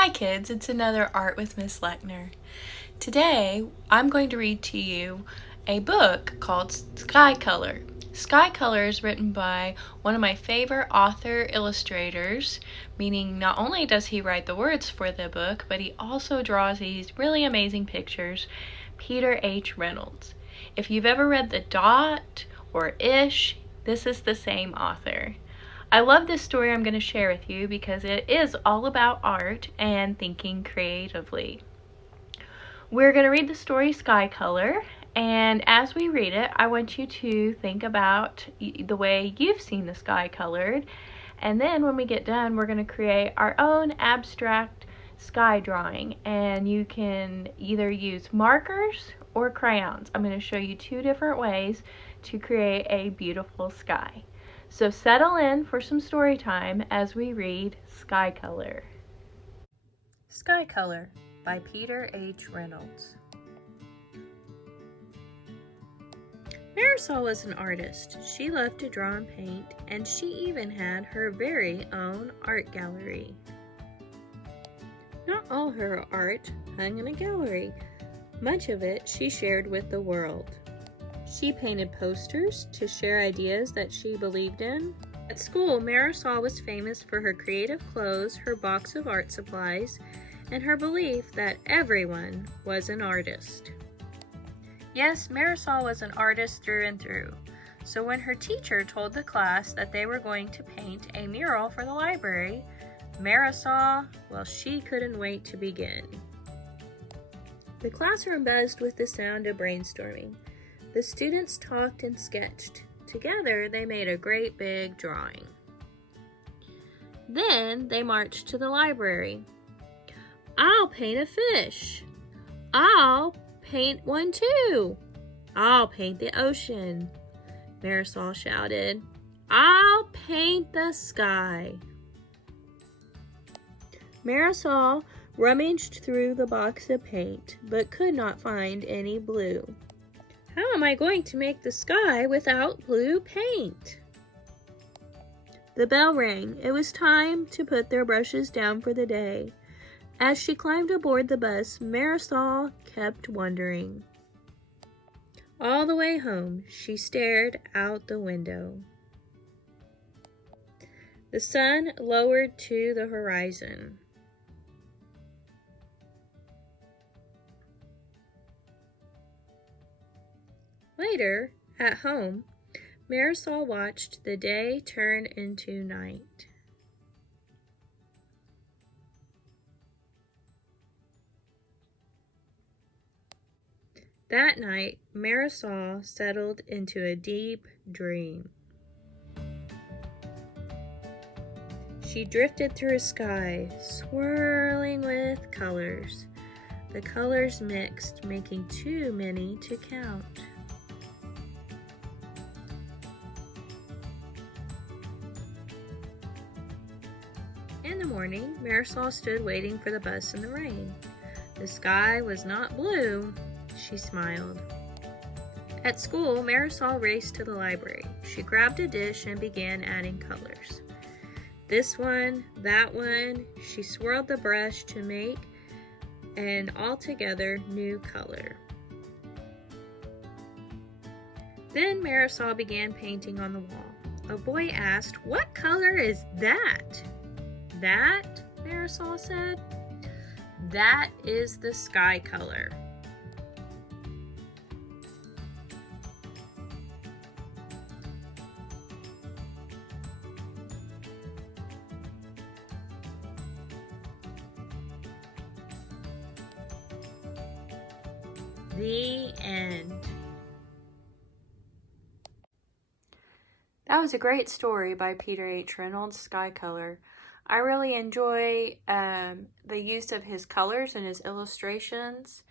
Hi kids, it's another Art with Miss Leochner. Today I'm going to read to you a book called Sky Color. Sky Color is written by one of my favorite author illustrators, meaning not only does he write the words for the book, but he also draws these really amazing pictures, Peter H. Reynolds. If you've ever read The Dot or Ish, this is the same author. I love this story I'm going to share with you because it is all about art and thinking creatively. We're going to read the story Sky Color, and as we read it, I want you to think about the way you've seen the sky colored, and then when we get done, we're going to create our own abstract sky drawing, and you can either use markers or crayons. I'm going to show you two different ways to create a beautiful sky. So settle in for some story time as we read Sky Color. Sky Color by Peter H. Reynolds. Marisol was an artist. She loved to draw and paint, and she even had her very own art gallery. Not all her art hung in a gallery. Much of it she shared with the world. She painted posters to share ideas that she believed in. At school, Marisol was famous for her creative clothes, her box of art supplies, and her belief that everyone was an artist. Yes, Marisol was an artist through and through. So when her teacher told the class that they were going to paint a mural for the library, Marisol, well, she couldn't wait to begin. The classroom buzzed with the sound of brainstorming. The students talked and sketched. Together, they made a great big drawing. Then they marched to the library. I'll paint a fish. I'll paint one too. I'll paint the ocean. Marisol shouted. I'll paint the sky. Marisol rummaged through the box of paint, but could not find any blue. How am I going to make the sky without blue paint? The bell rang. It was time to put their brushes down for the day. As she climbed aboard the bus, Marisol kept wondering. All the way home, she stared out the window. The sun lowered to the horizon. Later, at home, Marisol watched the day turn into night. That night, Marisol settled into a deep dream. She drifted through a sky, swirling with colors. The colors mixed, making too many to count. In the morning, Marisol stood waiting for the bus in the rain. The sky was not blue. She smiled. At school, Marisol raced to the library. She grabbed a dish and began adding colors. This one, that one. She swirled the brush to make an altogether new color. Then Marisol began painting on the wall. A boy asked, "What color is that?" "That," Marisol said, "that is the sky color." The end. That was a great story by Peter H. Reynolds, Sky Color. I really enjoy the use of his colors and his illustrations.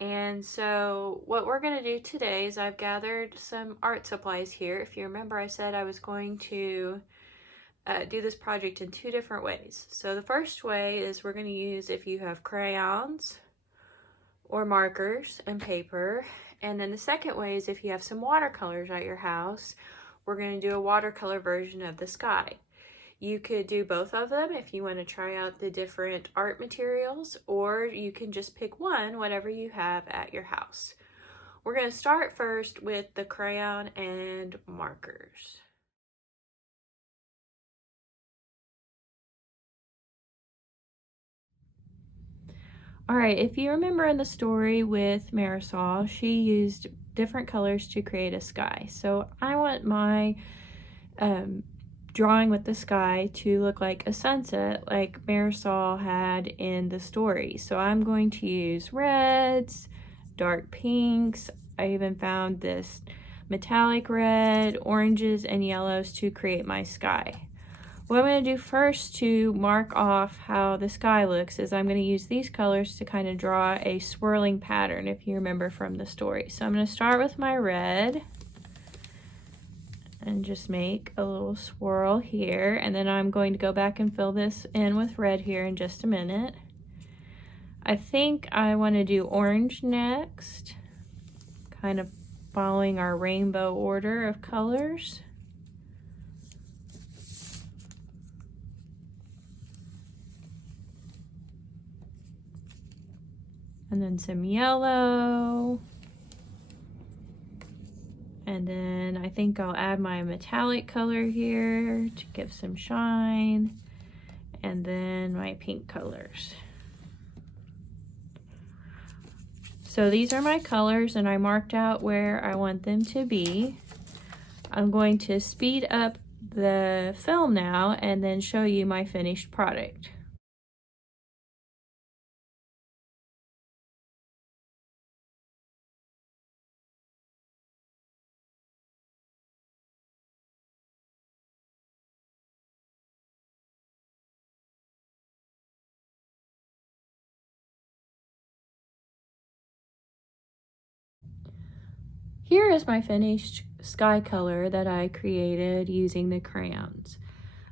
And so what we're going to do today is I've gathered some art supplies here. If you remember, I said I was going to do this project in two different ways. So the first way is we're going to use if you have crayons or markers and paper. And then the second way is if you have some watercolors at your house, we're going to do a watercolor version of the sky. You could do both of them if you want to try out the different art materials, or you can just pick one, whatever you have at your house. We're going to start first with the crayon and markers. All right, if you remember in the story with Marisol, she used different colors to create a sky. So I want my drawing with the sky to look like a sunset like Marisol had in the story. So I'm going to use reds, dark pinks. I even found this metallic red, oranges, and yellows to create my sky. What I'm going to do first to mark off how the sky looks is I'm going to use these colors to kind of draw a swirling pattern, if you remember from the story. So I'm going to start with my red and just make a little swirl here, and then I'm going to go back and fill this in with red here in just a minute. I think I want to do orange next, kind of following our rainbow order of colors. And then some yellow. And then I think I'll add my metallic color here to give some shine. And then my pink colors. So these are my colors, and I marked out where I want them to be. I'm going to speed up the film now and then show you my finished product. Here is my finished sky color that I created using the crayons.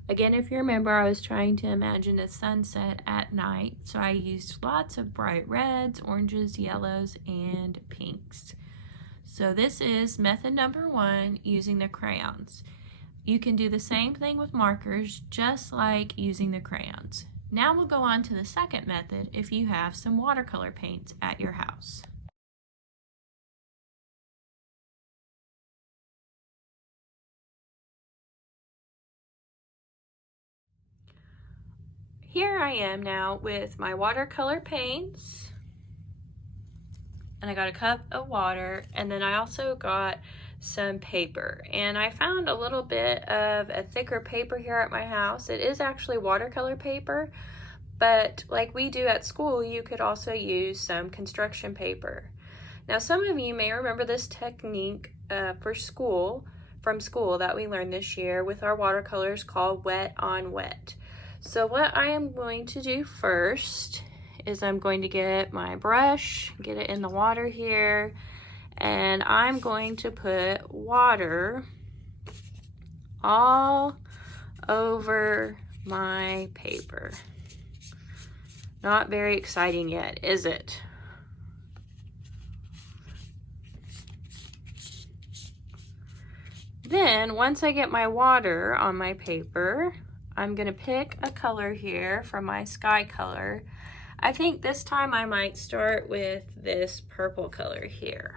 Again, if you remember, I was trying to imagine a sunset at night, so I used lots of bright reds, oranges, yellows, and pinks. So this is method number 1, using the crayons. You can do the same thing with markers, just like using the crayons. Now we'll go on to the second method if you have some watercolor paints at your house. Here I am now with my watercolor paints, and I got a cup of water, and then I also got some paper, and I found a little bit of a thicker paper here at my house. It is actually watercolor paper, but like we do at school, you could also use some construction paper. Now, some of you may remember this technique from school that we learned this year with our watercolors called wet on wet. So what I am going to do first is I'm going to get my brush, get it in the water here, and I'm going to put water all over my paper. Not very exciting yet, is it? Then, once I get my water on my paper, I'm gonna pick a color here from my sky color. I think this time I might start with this purple color here.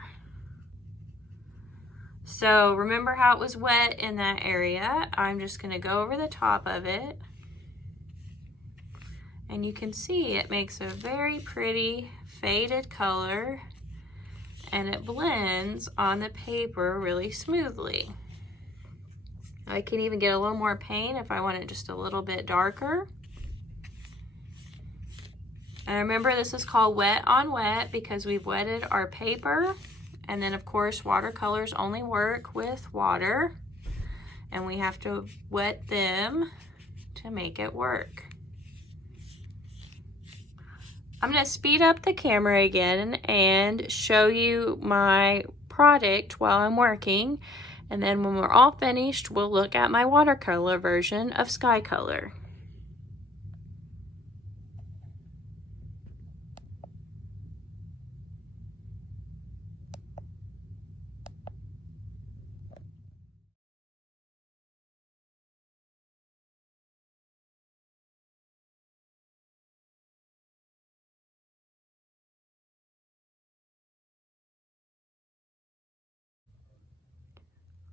So remember how it was wet in that area? I'm just gonna go over the top of it. And you can see it makes a very pretty faded color, and it blends on the paper really smoothly. I can even get a little more paint if I want it just a little bit darker. And remember, this is called wet on wet because we've wetted our paper. And then of course, watercolors only work with water, and we have to wet them to make it work. I'm gonna speed up the camera again and show you my product while I'm working. And then when we're all finished, we'll look at my watercolor version of Sky Color.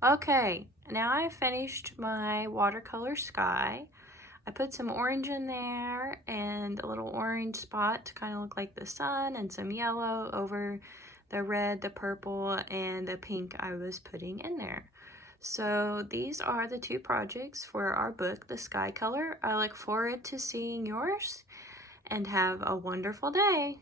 Okay, now I finished my watercolor sky. I put some orange in there and a little orange spot to kind of look like the sun, and some yellow over the red, the purple, and the pink I was putting in there. So these are the two projects for our book, The Sky Color. I look forward to seeing yours, and have a wonderful day.